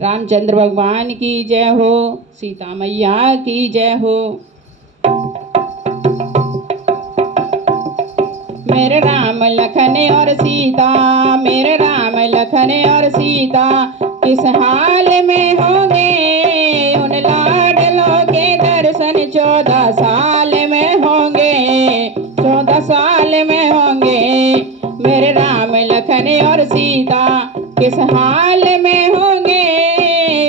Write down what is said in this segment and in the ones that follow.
रामचंद्र भगवान की जय हो, सीता मैया की जय हो। मेरे राम लखन और सीता, मेरे राम लखन और सीता किस हाल में होंगे, उन लाडलों के दर्शन 14 साल में होंगे, 14 साल में होंगे। मेरे राम लखन और सीता किस हाल में होंगे,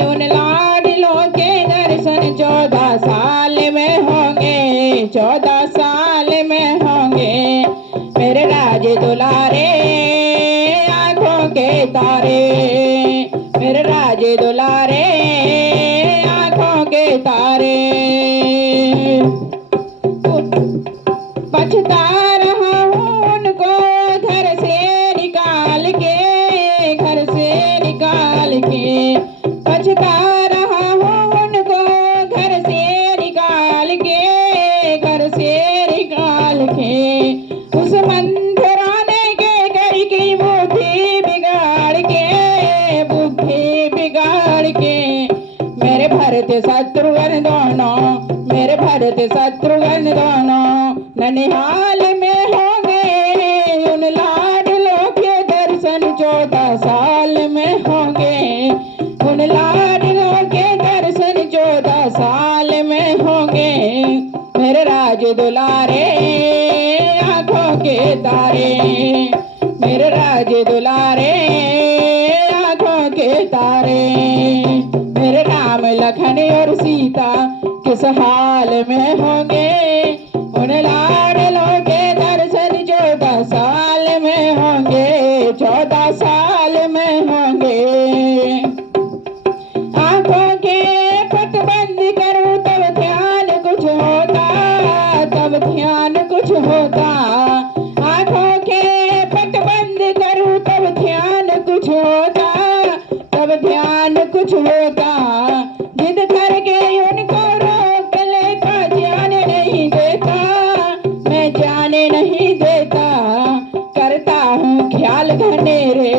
उन लाडलों के दर्शन 14 साल में होंगे, 14 साल में होंगे। मेरे राज दुलारे आंखों के तारे, मेरे राज दुलारे आंखों के तारे। पछता रहा हूँ उनको घर से निकाल के, घर से निकाल के। पछता रहा हूँ उनको घर से निकाल के, घर से निकाल के। उस मंथराने के घर की बुद्धि बिगाड़ के, बुद्धि बिगाड़ के। मेरे भरत शत्रुघ्न दोनों, मेरे भरत शत्रुघ्न दोनों ननिहाल में होंगे, उन लाडलों के दर्शन 14 साल में होंगे, उन लाडलों के दर्शन 14 साल में होंगे। मेरे राज दुलारे आंखों के तारे, मेरे राज दुलारे आंखों के तारे। मेरे राम लखन और सीता किस हाल में होंगे, उन लाडलों के दर्शन 14 साल में होंगे, 14 साल में होंगे। आंखों के पट बंद करूं तब ध्यान कुछ होता, तब ध्यान कुछ होता। आंखों के पट बंद करूं तब ध्यान कुछ होता, तब ध्यान कुछ होता। जिद करके उनको रोक लेता, जाने नहीं देता, मैं जाने नहीं देता। करता हूँ ख्याल घनेरे,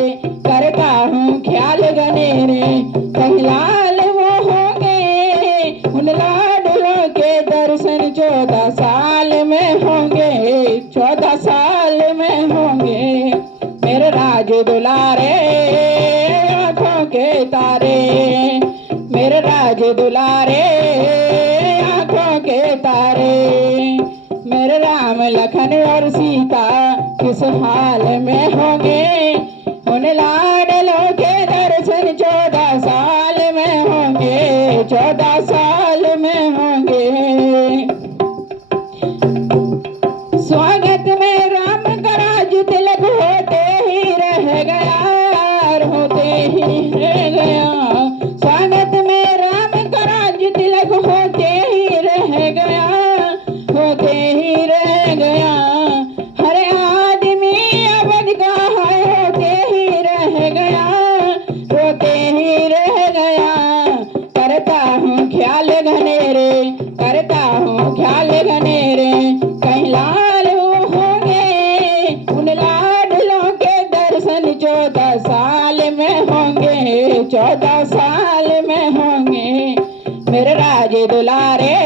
करता हूँ ख्याल घनेरे। कहीं लाल वो होंगे, उन लाडलों के दर्शन 14 साल में होंगे, 14 साल में होंगे। मेरे राज दुलारे आंखों के तारे, मेरे राज दुलारे आंखों के तारे। मेरे राम लखन और सीता किस हाल में होंगे, उन लाडलों के दर्शन 14 साल में होंगे, 14 साल में होंगे। स्वागत में राम का राज तिलक होते ही रह गया, होते ही रह गया। स्वागत में राम का राज तिलक होते ही रह गया, होते ही रह गया। हर आदमी अवध का है, होते ही रह गया, होते ही रह गया। करता हूँ ख्याल घनेरे, करता हूँ ख्याल घनेरे। कहीं लाल होंगे, उन लाडलों के दर्शन 14 साल में होंगे, 14 साल में होंगे। मेरे राज दुलारे